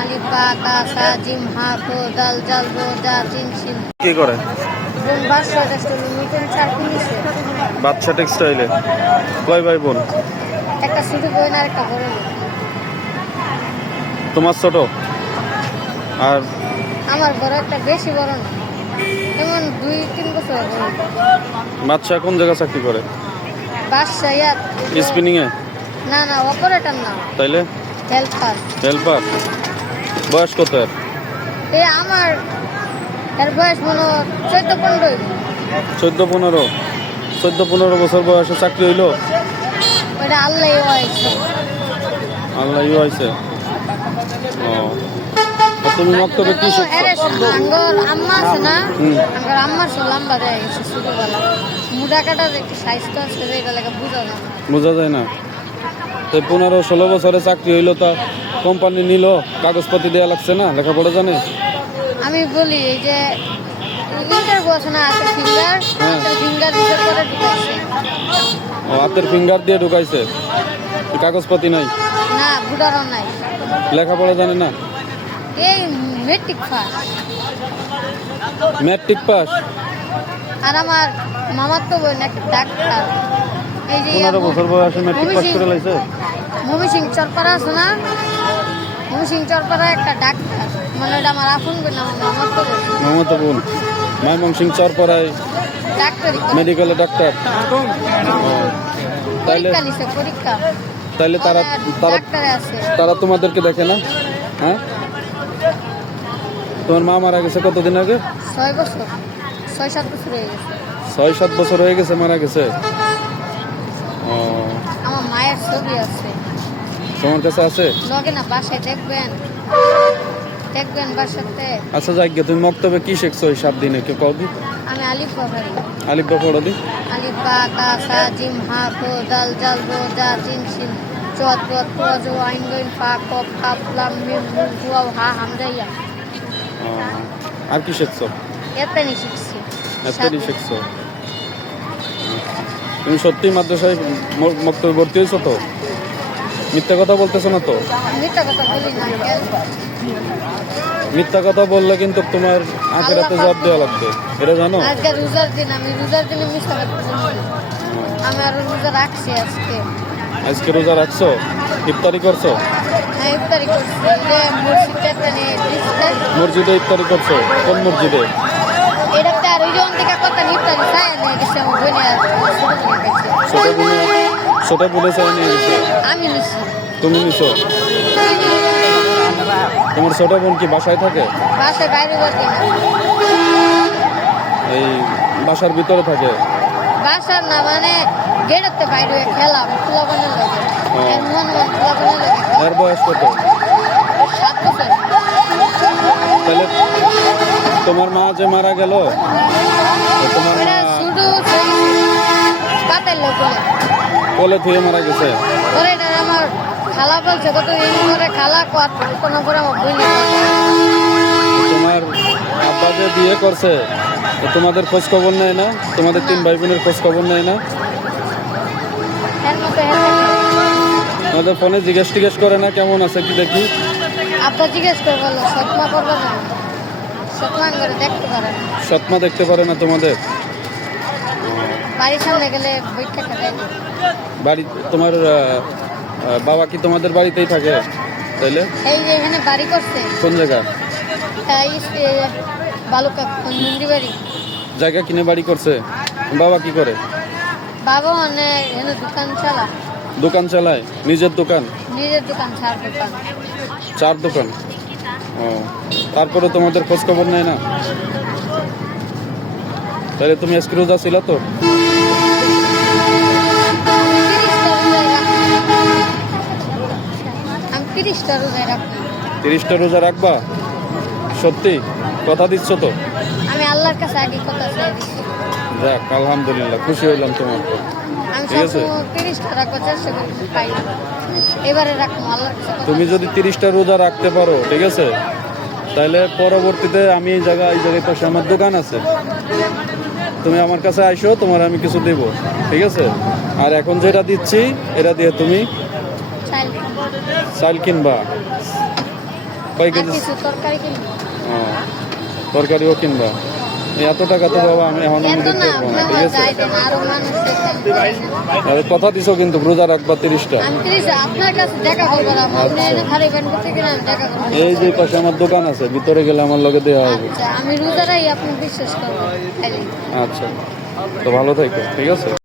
আলিফ বা তা সা জিম হা কো দাল জাল রো জা জিন শিন। কি করে? বোন বাদশা টেক্সটাইল নতুন চার কিনেছে। বাদশা টেক্সটাইলে কয় ভাই বোন? একটা ছোট বোন আর একটা বড় বোন। তোমার ছোট আর আমার বড় একটা, বেশি বড় না, এমন 2-3 বছর বড়। বাদশা কোন জায়গা চাকরি করে? বাদশা ইয়াত স্পিনিং এ? না না, অপারেটর না, তাইলে হেল্পার। হেল্পার। বয়স কত এর? এই আমার এর বয়স মনে হয় 14-15। 14-15? 14-15 বছর বয়সে চাকরি হইলো? ওটা আল্লাহ হয়েছে। আল্লাহ ইউ আইছে। ও, আর তুমি মক্তবে কি শিখছো? আঙ্গর আম্মা আছে না, হুম। আঙ্গর আম্মার সে লম্বা দেয় গেছে ছোটবেলা। মুডা কাটার একটু স্বাস্থ্য আছে, এটা লেগে বুঝা না। বোঝা যায় না। তো 15-16 বছরে চাকরি হইলো, তা কোম্পানি নিল, কাগজপত্র দেওয়া লাগছে না? লেখাপড়া জানে? আমি বলি এই যে ইন্টারভিউ আছে না, হাতের ফিঙ্গার, হ্যাঁ। হাতের ফিঙ্গার দিতে করে ঢুকাইছে। ও, হাতের ফিঙ্গার দিয়ে ঢুকাইছে, কাগজপাতি নাই? না, বুড়ারও নাই। লেখাপড়া জানে না? এই মেট্রিক পাস। Matric pass? আর আমার মামার তো বোন একটা ডাক্তার। এই যে 15 বছর বয়সে ম্যাট্রিক পাস করে লাইছে? মমি সিং চরপাড়া আছে না, মমি সিং চরপাড়া একটা ডাক্তার, মানে এটা আমার আপন বোন, আমার মামার তো বোন। মামাতো বোন ময়মনসিং চরপাড়ায় ডাক্তারি মেডিকেলে ডাক্তার? ও, তাইলে পরীক্ষা নিছে, পরীক্ষা। তাইলে তারা তারা ডাক্তারে আছে। তারা তোমাদেরকে দেখে না? হ্যাঁ, তোমার মা মারা গেছে কতদিন আগে? 6 বছর, 6-7 বছর হয়ে গেছে। 6-7 বছর হয়ে গেছে মারা গেছে? ও, আমার মায়ের ছবি আছে তোমার কাছে আছে? লগে না, বাসায় দেখবেন, দেখবেন বাসাতে। আচ্ছা যাই গে, তুমি মক্তবে কি শিখছো এই 7 দিনে? কেউ কও দি? আমি আলিফ বাহারি। আলিফ বা পড়ো দি। আলিফ বা তা সা জিম হা কো দাল জাল রো জা জিন শিন চত বত জো আইন গইন ফা কফ কাফ লাম মিম নুন ওয়াও হা হামজাইয়া। ও, আর কি শিখছো? এতনি শিখছি। এতই শিখছো? তুমি সত্যি মাদ্রাসায় মক্তবে ভর্তি হয়েছো তো? মিথ্যা কথা বলতেছো না তো? মিথ্যা কথা বলি না। মিথ্যা কথা বললে কিন্তু তোমার আখেরাতে জবাব দেওয়া লাগবে, এটা জানো? আজকে রোজার দিন, আমি রোজার দিনে মিথ্যা কথা বলি। আমি আরো রোজা রাখছি আজকে। আজকে রোজা রাখছো? ইফতারি করছো? হ্যাঁ, ইফতারি করছি। যে মসজিদটাতে নিয়ে দিচ্ছে, মসজিদে ইফতারি করছো? কোন মসজিদে? এটাতে আর ওই জন থেকে কথা ইফতারি চাই নিয়ে গেছে আমার বোনে, আর ছোট বোনে গেছে। ছোট বলে চাই নিয়ে গেছে? আমি নিছি। তুমি নিছো? তোমার ছোট বোন কি বাসায় থাকে? বাসায় বাইরে যেতে না। এই বাসার ভিতরে থাকে? বাসার না, মানে গেটের বাইরে খেলা খোলা বানের লাগে। ও। এর মন খোলা বানের লাগে। এর বয়স কত? 7 বছর। তাহলে তোমার মা যে মারা গেল, তোমার মা এটা শুধু পাতের লোক বলে। কোলে থুয়ে মারা গেছে? পরে এটা আমার খালা বলছে, কত এই করে খালা কোনো করে আমার বই নিয়ে। তোমার আব্বা যে বিয়ে করছে, তো তোমাদের খোঁজ খবর নেয় না? তোমাদের 3 ভাই বোনের খোঁজ খবর নেয় না? এর মতো হেলতে তোমাদের ফোনে জিজ্ঞেস করে না কেমন আছে কি দেখি? আব্বা জিজ্ঞেস করে বলো, সৎমা করবে না, সৎমা করে দেখতে পারে না। সৎমা দেখতে পারে না তোমাদের? বাড়ির সামনে গেলে বইটা খেতে। বাড়ি তোমার বাবা কি তোমাদের বাড়িতেই থাকে? তাইলে এই যে এখানে বাড়ি করছে, কোন জায়গা? বালুকা নন্দী বাড়ি। জায়গা কিনে বাড়ি করছে? বাবা কি করে? বাবা মানে এখানে দোকান চালা। দোকান চালায়? নিজের দোকান? নিজের দোকান, 4 দোকান। 4 দোকান? ও, তারপরে তোমাদের খোঁজ খবর নেয় না? তাহলে তুমি আজকে রোজা ছিল তো? আমি 30টা রোজায় রাখি। 30টা রোজা রাখবা? সত্যি কথা দিচ্ছ তো? আমি আল্লাহর কাছে আগে কথা চাই দিচ্ছি। যাক, আলহামদুলিল্লাহ, খুশি হইলাম তোমার। আমি ঠিক আছে। সবসময় 30টা রাখার চেষ্টা করি, পাই না। এবারে রাখবো আল্লাহর কাছে কথা। তুমি যদি 30টা রোজা রাখতে পারো, ঠিক আছে, তাহলে পরবর্তীতে আমি এই জায়গায় পাশে আমার দোকান আছে, তুমি আমার কাছে আইসো, তোমার আমি কিছু দেব, ঠিক আছে? আর এখন যেটা দিচ্ছি এটা দিয়ে তুমি চাইল। চাল কিনবা। কয় আর কেজি? কিছু তরকারি কিনবো। ও, তরকারিও কিনবা। এই এত টাকা তো বাবা আমি এখন আমি এত দিতে না, পারবো না, ঠিক বাবা আছে? যাই দেন, আরো মানুষ আছে। আর কথা দিছো কিন্তু রোজা রাখবা 30টা। আমি 30 আপনার কাছে দেখা করবো না, আপনি এনে খালি ব্যান করতে গেলে আমি দেখা করবো। এই যে পাশে আমার দোকান আছে, ভিতরে গেলে আমার লগে দেওয়া হবে। আচ্ছা, আমি রোজারাই আপনি বিশ্বাস করবো খালি। আচ্ছা, তো ভালো থাকো, ঠিক আছে?